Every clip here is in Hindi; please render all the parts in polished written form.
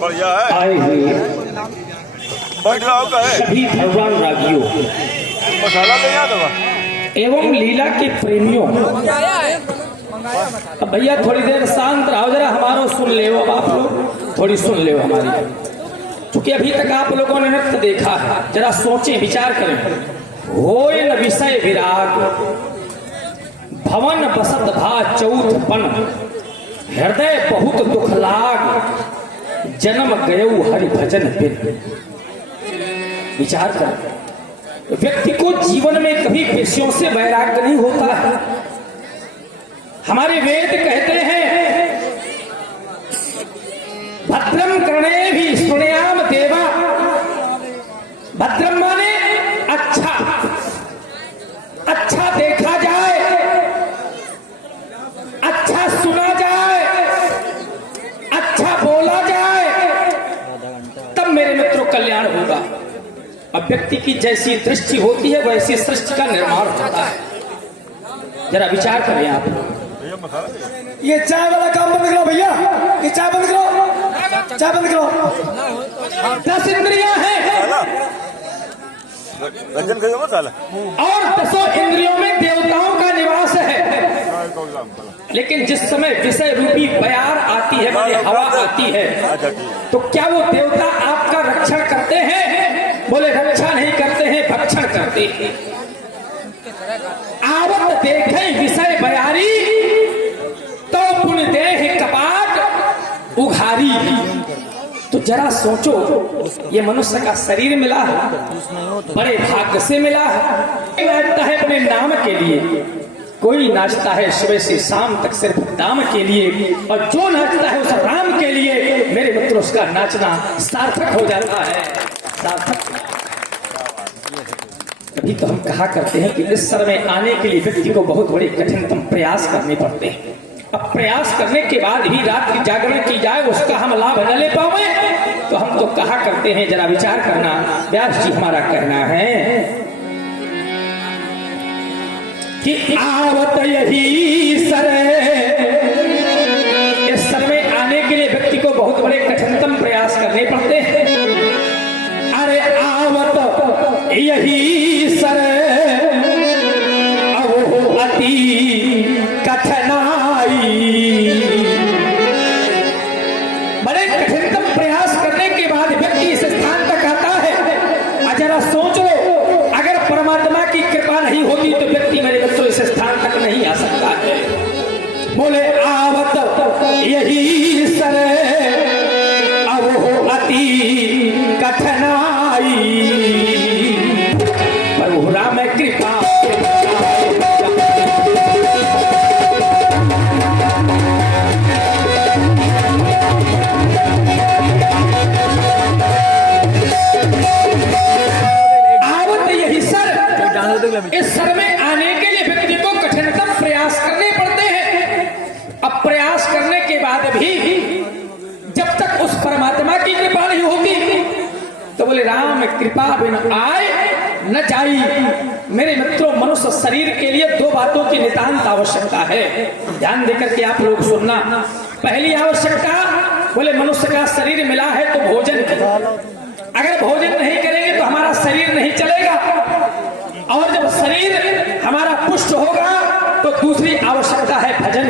बढ़िया है। आए हुए बैठ रहा होगा है। सभी भगवान रागियों मसाला ले आ दवा। एवं लीला के प्रेमियों, अब भैया थोड़ी देर शांत रहो जरा, हमारो सुन ले अब आप लोग थोड़ी सुन ले हमारी, क्योंकि अभी तक आप लोगों ने नृत्य देखा है, जरा सोचें विचार करें। होय न विषय विराग भवन बसत भा चौथपन, हृदय बहुत दुख लाग जन्म गयऊ हरि भजन बिन। विचार करें, व्यक्ति को जीवन में कभी विषयों से वैराग्य नहीं होता है। हमारे वेद कहते हैं भद्रम कर्णे भी सुनयाम देवा। भद्रम माने अच्छा, अच्छा देखा जाए, अच्छा सुना जाए, अच्छा बोला जाए, तब मेरे मित्रों कल्याण होगा। अब व्यक्ति की जैसी दृष्टि होती है वैसी सृष्टि का निर्माण होता है। जरा विचार करें आप। ये चाय वाला काम बंद करो भैया, ये चाय बंद करो, चाय बंद करो। 10 इंद्रियां हैं रंजन खाइए मसाला। और 10 इंद्रियों में देवताओं का निवास है। लेकिन जिस समय विषय रूपी बयार आती है, हवा आती है, तो क्या वो देवता आपका रक्षण करते हैं? बोले रक्षा नहीं करते हैं, भक्षण करते हैं। आवत देखे विषय बयारी तो पुण्य देह कपाट उघारी। तो जरा सोचो, ये मनुष्य का शरीर मिला है, बड़े भाग्य से मिला है। नाचता है अपने नाम के लिए, कोई नाचता है सुबह से शाम तक सिर्फ दाम के लिए, और जो नाचता है उस राम के लिए, मेरे मित्रों उसका नाचना सार्थक हो जाता है, सार्थक। अभी तो हम कहा करते हैं कि इस स्तर में आने के लिए व्यक्ति को बहुत बड़े कठिनतम प्रयास करने पड़ते हैं। अब प्रयास करने के बाद भी रात्रि जागरण की जाए, उसका हम लाभ न ले पावे, तो हम तो कहा करते हैं, जरा विचार करना। व्यास जी हमारा कहना है कि आवत यही सर, इस सर में आने के लिए व्यक्ति को बहुत बड़े कठिनतम प्रयास करने पड़ते हैं। अरे आवत यही सर अब अति कठिनाई, बड़े कठिनतम प्रयास करने के बाद व्यक्ति इस स्थान तक आता है। जरा सोचो, अगर परमात्मा की कृपा नहीं होती तो व्यक्ति मेरे मित्रों इस स्थान तक नहीं आ सकता है। बोले आवत यही सर अब हो अति कठिनाई, पर वो राम कृपा इस सर में आने के लिए व्यक्ति को कठिनतम प्रयास करने पड़ते हैं। अब प्रयास करने के बाद भी जब तक उस परमात्मा की कृपा नहीं होती, तो बोले राम कृपा बिन आए न जाई। मेरे मित्रों, मनुष्य शरीर के लिए 2 बातों की नितांत आवश्यकता है। ध्यान देकर के आप लोग सुनना। पहली आवश्यकता, बोले मनुष्य का शरीर मिला है तो भोजन की। अगर भोजन नहीं करेंगे तो हमारा शरीर नहीं चलेगा, और जब शरीर हमारा पुष्ट होगा तो दूसरी आवश्यकता है भजन।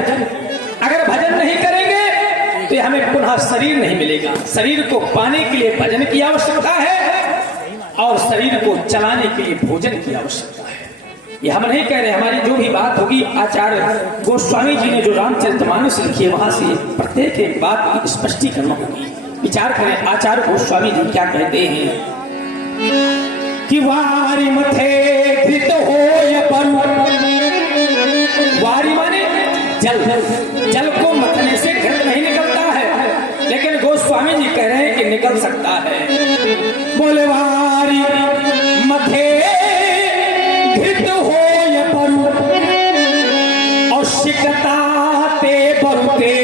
अगर भजन नहीं करेंगे तो हमें पुनः शरीर नहीं मिलेगा। शरीर को पाने के लिए भजन की आवश्यकता है, और शरीर को चलाने के लिए भोजन की आवश्यकता है। ये हम नहीं कह रहे, हमारी जो भी बात होगी, आचार्य गोस्वामी जी ने जो रामचरितमानस लिखी है वहां से प्रत्येक एक बात की स्पष्टीकरण होगी। विचार करें, आचार्य गोस्वामी जी क्या कहते हैं कि वारी मथे घृत होय परु। वारी माने जल, जल को मथने से घृत नहीं निकलता है, लेकिन गोस्वामी जी कह रहे हैं कि निकल सकता है। बोले वारी मथे घृत होय परु, और शिकता ते बरुते।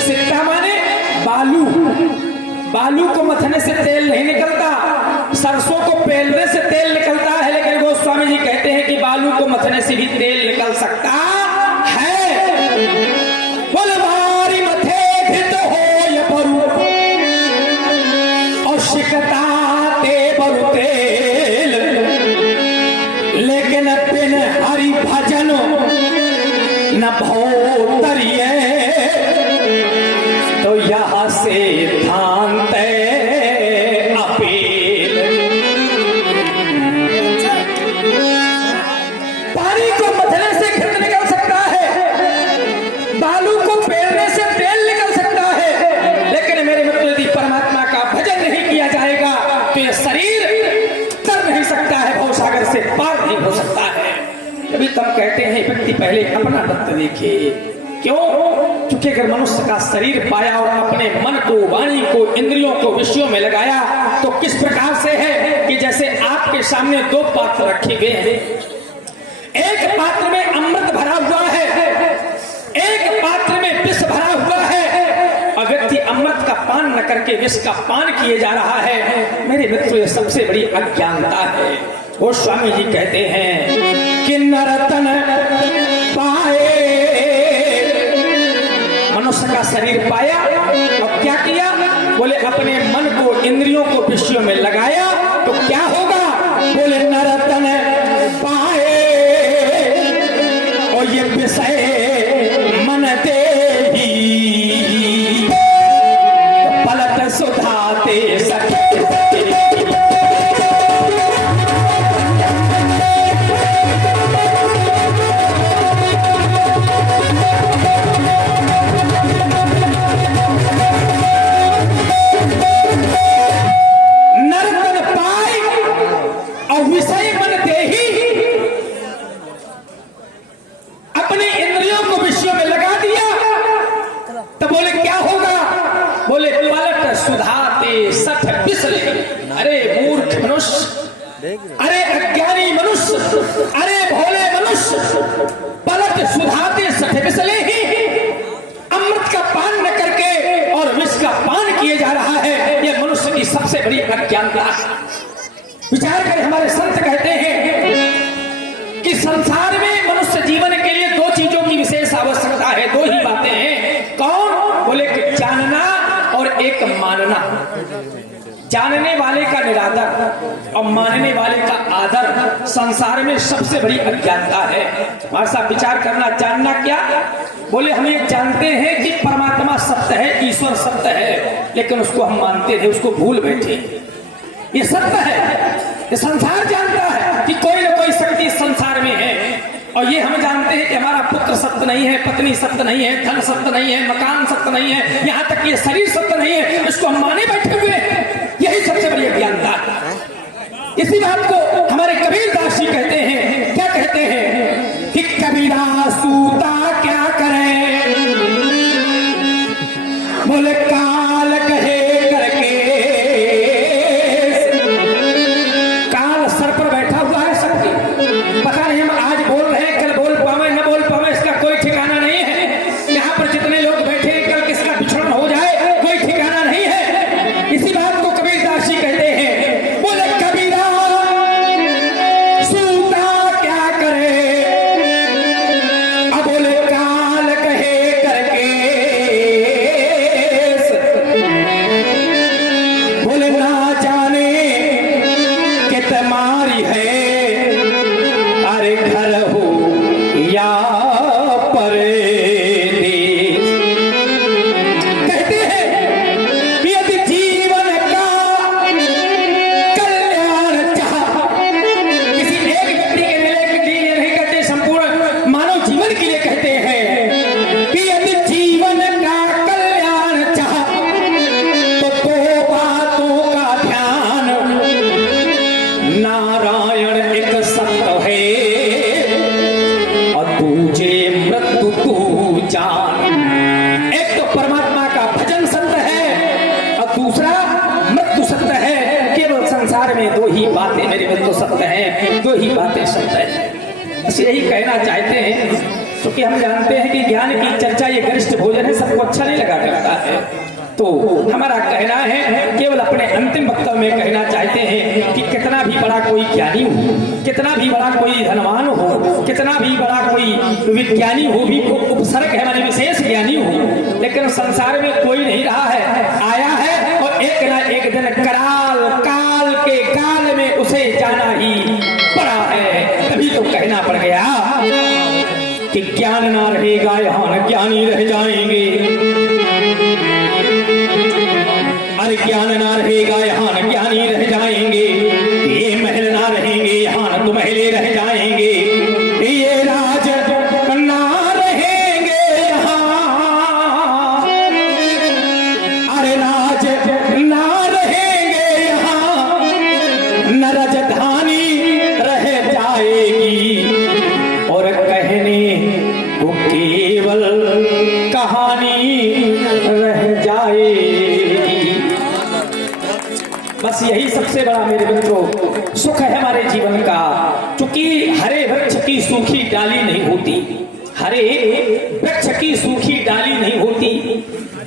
सिक्का माने बालू, बालू को मथने से तेल नहीं निकलता, सरसों को पेलने से तेल निकलता है, लेकिन गोस्वामी जी कहते हैं कि बालू को मथने से भी तेल निकल सकता है। बोले भारी मत उतरिए तो यहाँ से थानते अपील। पानी को मथने से घृत निकल सकता है, बालू को पेरने से तेल निकल सकता है, लेकिन मेरे मित्र यदि परमात्मा का भजन नहीं किया जाएगा तो यह शरीर कर नहीं सकता है, भवसागर से पार नहीं हो सकता है। तभी तब कहते हैं व्यक्ति पहले अपना दत्त देखे। क्यों? क्योंकि अगर मनुष्य का शरीर पाया और अपने मन को, वाणी को, इंद्रियों को विषयों में लगाया तो किस प्रकार से है कि जैसे आपके सामने दो पात्र रखे हुए हैं, एक पात्र में अमृत भरा हुआ है, एक पात्र में विष भरा हुआ है, और व्यक्ति अमृत का पान न करके विष का पान किए जा रहा है। मेरे मित्रों, ये सबसे बड़ी अज्ञानता है। वो स्वामी जी कहते हैं कि नरतन पाए, मनुष्य का शरीर पाया और क्या किया? बोले अपने मन को, इंद्रियों को विषयों में लगाया तो क्या होगा? बोले नरतन पाए और ये विषय मन दे ही पलट सुधाते सके। अरे मूर्ख मनुष्य, अरे अज्ञानी मनुष्य, अरे भोले मनुष्य, पलट सुधाते सठ बिसले ही अमृत का पान न करके और विष का पान किए जा रहा है। यह मनुष्य की सबसे बड़ी अज्ञानता है। विचार करें, हमारे संत कहते हैं कि संसार में मनुष्य जीवन के लिए दो चीजों की विशेष आवश्यकता है, दो ही बातें हैं। कौन? बोले कि जानना और एक मानना। जानने वाले का निरादर और मानने वाले का आदर संसार में सबसे बड़ी अज्ञानता है। हमारे साथ विचार करना। जानना क्या? बोले हम ये जानते हैं कि परमात्मा सत्य है, ईश्वर सत्य है, लेकिन उसको हम मानते थे, उसको भूल बैठे। ये सत्य है, ये संसार जानता है कि कोई ना कोई शक्ति इस संसार में है, और ये हम जानते हैं कि हमारा पुत्र सत्य नहीं है, पत्नी सत्य नहीं है, धन सत्य नहीं है, मकान सत्य नहीं है, यहाँ तक ये शरीर सत्य नहीं है, इसको हम माने बैठे हुए हैं। यही सबसे बड़ी अज्ञानता है। इसी बात को हमारे कबीरदास जी कहते हैं। क्या कहते हैं कि कबीरा सूता क्या करे, बोले काल कहे करके। काल सर पर बैठा हुआ है सबके, पता नहीं हम आज बोल रहे हैं, कल बोल पावे न बोल पावे, इसका कोई ठिकाना नहीं है। यहाँ पर जितने लोग बैठे हैं, कल किसका विछड़न हो जाए कोई ठिकाना नहीं है। इसी बात को कबीरदास जी कहते हैं, बोले कबीरा सूता क्या करे, अब बोले काल कहे करके। बोले ना जाने कि तुम्हारी है, अरे घर हो या परदेश। कहते हैं कि यदि जीवन का कल्याण चाहा, किसी एक व्यक्ति के लिए नहीं कहते, संपूर्ण मानव जीवन के लिए कहते हैं कि यदि जीवन का कल्याण चाहा तो दो बातों का ध्यान। नारायण एक सत्य है और दूजे मृत्यु तू जान। एक तो परमात्मा का भजन सत्य है और दूसरा मृत्यु सत्य है। केवल संसार में दो ही बातें मेरे मित्र सत्य हैं, दो ही बातें सत्य है। बस यही कहना चाहते हैं, क्योंकि हम जानते हैं कि ज्ञान की चर्चा ये गरिष्ठ भोजन है, सबको अच्छा नहीं लगा करता है। तो हमारा कहना है, केवल अपने अंतिम वक्तव्य में कहना चाहते हैं कि कितना भी बड़ा कोई ज्ञानी हो, कितना भी बड़ा कोई धनवान हो, कितना भी बड़ा कोई विज्ञानी हो, भी उपसर्ग है माने विशेष ज्ञानी हो, लेकिन संसार में कोई नहीं रहा है, आया है और एक ना एक दिन कराल काल के काल में उसे जाना ही पड़ा है। तभी तो कहना पड़ गया कि ज्ञान ना रहेगा यहाँ ज्ञानी रह जाएंगे। अरे ज्ञान ना रहेगा यहाँ न ज्ञानी रह जाएंगे, ये महल ना रहेंगे यहाँ न तो महले रह जाएंगे, ये राज ना रहेंगे यहाँ, अरे राज ना रहेंगे यहाँ, न राजधानी रह जाएगी और कहने को केवल कहानी रह जाएगी। बस यही सबसे बड़ा मेरे मित्रों सुख है हमारे जीवन का, क्योंकि हरे वृक्ष की सूखी डाली नहीं होती, हरे वृक्ष की सूखी डाली नहीं होती,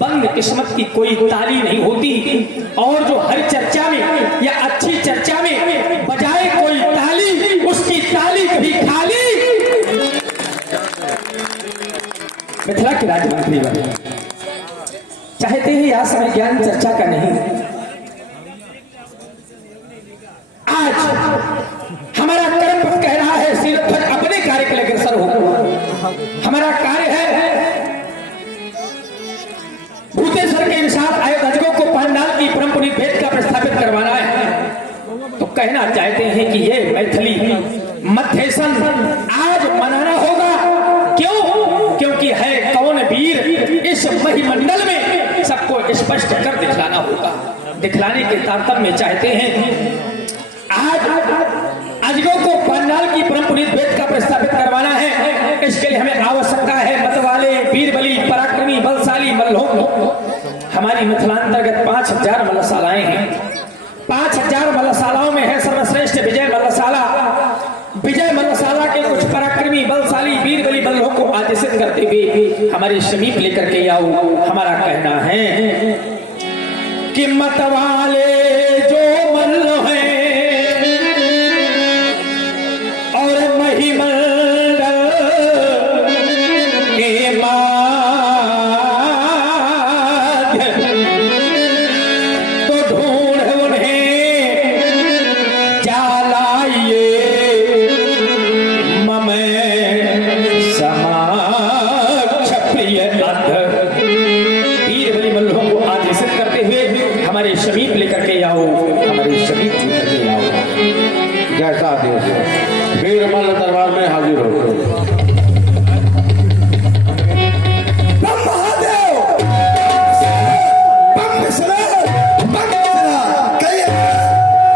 बंद किस्मत की कोई ताली नहीं होती, और जो हर चर्चा में या अच्छी चर्चा में बजाए कोई ताली, उसकी ताली कभी खाली। मिथिला के राजमंत्री बने, चाहते हैं यह समय ज्ञान चर्चा का नहीं। आज हमारा कर्म पथ कह रहा है सिर्फ अपने कार्य के लेकर सर हो। हमारा कार्य है भूतेश्वर के विशाल आए दर्शकों को पांडाल की परम पुनीत भेद का प्रस्थापित करवाना है। तो कहना चाहते हैं कि ये मैथिली मध्यसन आज मनाना होगा। क्यों? क्योंकि है कौन वीर इस महिमंडल में, सबको स्पष्ट कर दिखलाना होगा। दिखलाने के तारतम्य में चाहते हैं आज अजगों को पांडाल की परम पुनीत भेद का प्रस्थापित करवाना है। इसके लिए हमें आवश्यकता है मतवाले वीर बली पराक्रमी बलशाली मल्लों। हमारी मिथिलांतर्गत 5000 मल्लशालाएं हैं। 5000 मल्लशालाओं में है सर्वश्रेष्ठ विजय मल्लशाला। विजय मल्लशाला के कुछ पराक्रमी बलशाली वीर बली मल्लों को आदेशित करते हुए हमारे समीप लेकर के आओ। हमारा कहना है कि मतवाले जो मल्ल हैं जैसा आदेश फिर मल्ल दरबार में हाजिर हो।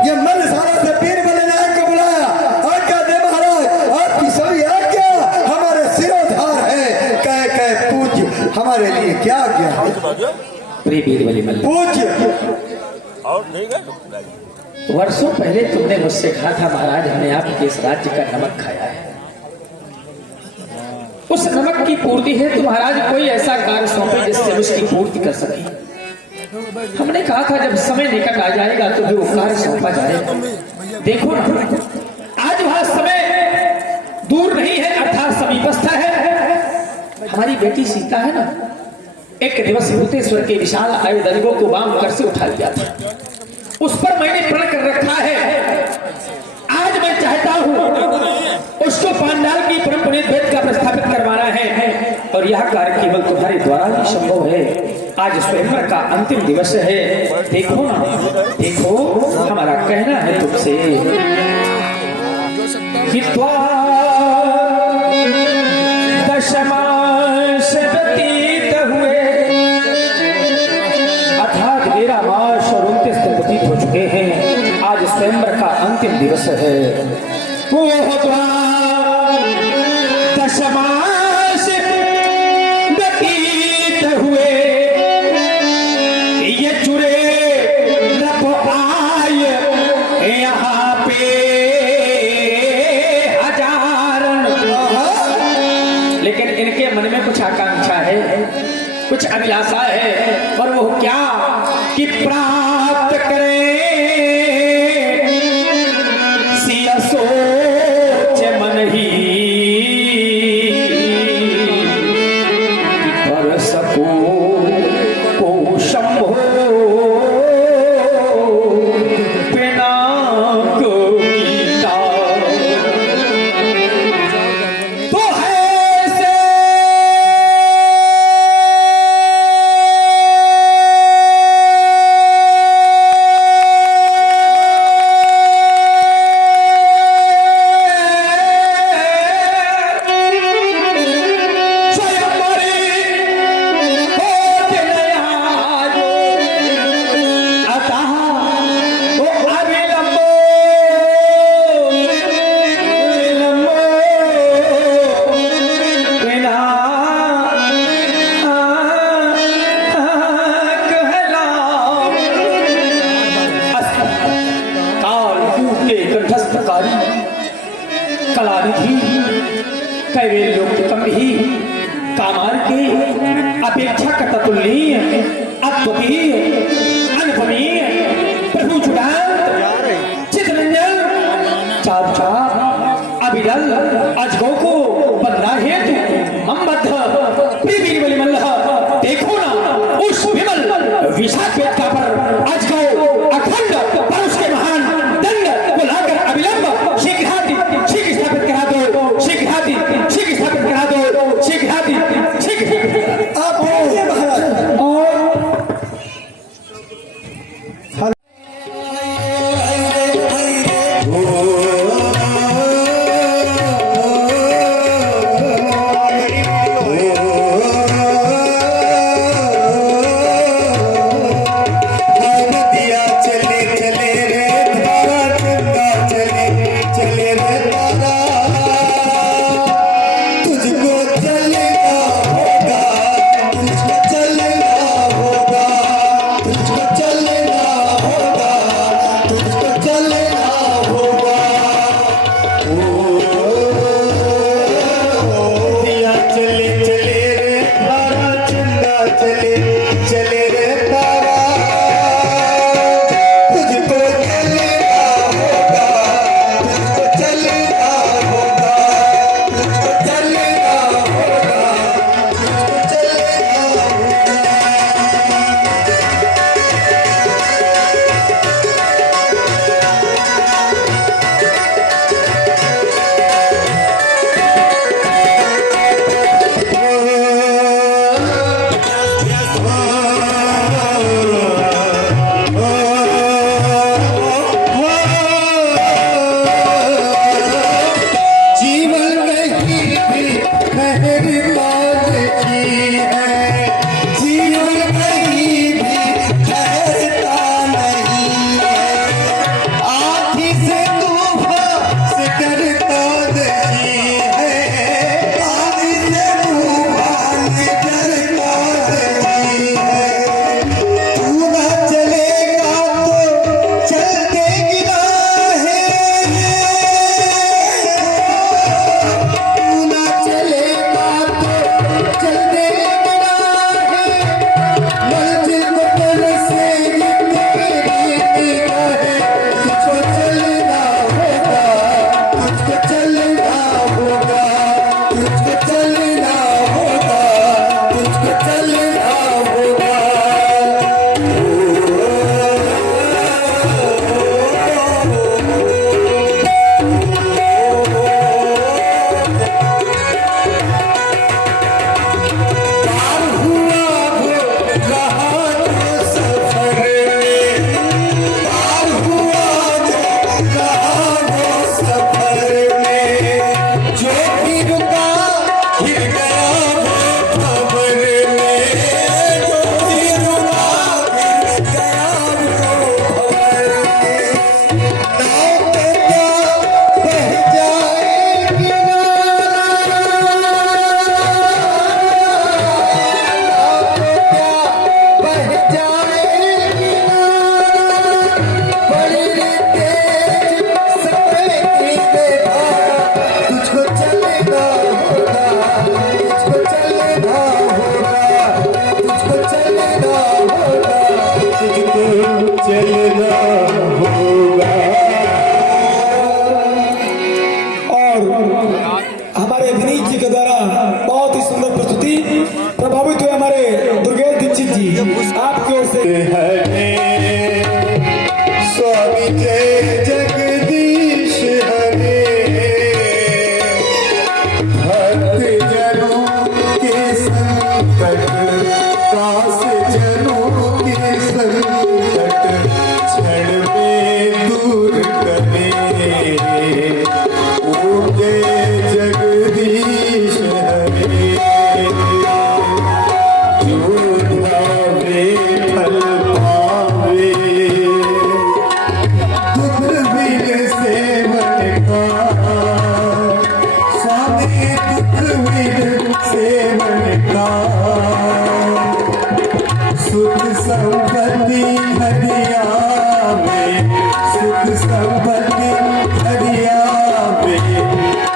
ये मल्लशाला से पीर बलिनायक को बुलाया और कहते महाराज आपकी सभी आज्ञा हमारे सिरोधार है। कह पूज्य हमारे लिए क्या आज्ञा है? पूज्य और ठीक है। वर्षों पहले तुमने मुझसे कहा था महाराज हमने आपके इस राज्य का नमक खाया है, उस नमक की पूर्ति है तो महाराज कोई ऐसा कार्य सौंपे जिससे उसकी पूर्ति कर सके। हमने कहा था जब समय निकट आ जाएगा तो भी वो कार्य सौंपा जाएगा। देखो ना आज वह समय दूर नहीं है अर्थात समीपस्थ है। हमारी बेटी सीता है ना, एक दिवस भूतेश्वर के विशाल आयु दर्गों को बांध कर से उठा लिया था, उस पर मैंने प्रण कर रखा है। आज मैं चाहता हूं उसको पांडाल की परम पुनीत भेद का प्रस्थापित करवाना है, और यह कार्य केवल तुम्हारे द्वारा ही संभव है। आज स्वयंवर का अंतिम दिवस है। देखो ना, देखो हमारा कहना है तुमसे कि दशमास व्यतीत हुए अर्थात 13 मास और 29 दिन व्यतीत हो चुके हैं। आज स्वयंवर का अंतिम दिवस है। वो दशमास व्यतीत हुए ये चुरे रब आए यहाँ पे हजारन, लेकिन इनके मन में कुछ आकांक्षा है, कुछ अभिलाषा है, और वो क्या कि प्राप्त करें सिया सोच मन ही पर सको को शंभो बिना गीता तो है से अमर की अपेक्षा का तुल्य अद्वितीय अनुपमीय प्रभु चुड़ांत चितरंजन चार चार अविरल अजगो को बंदा हेतु मम्मद्ध प्रीति बलि मल्लह देखो ना उस विमल विशाख वेदिका पर अजगो अखंड पर उसके महान दंड को लाकर अविलंब शीघ्राति शीघ्र स्थापित करा दो शीघ्राति शीघ्र स्थापित करा दो शीघ्राति शीघ्र आप बोलिए महाराज।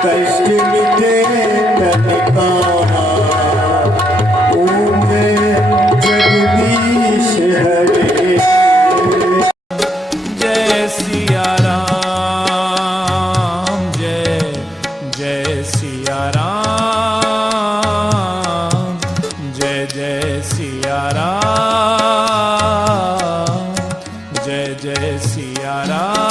कष्ट मिटे तन का जय जय सिया राम।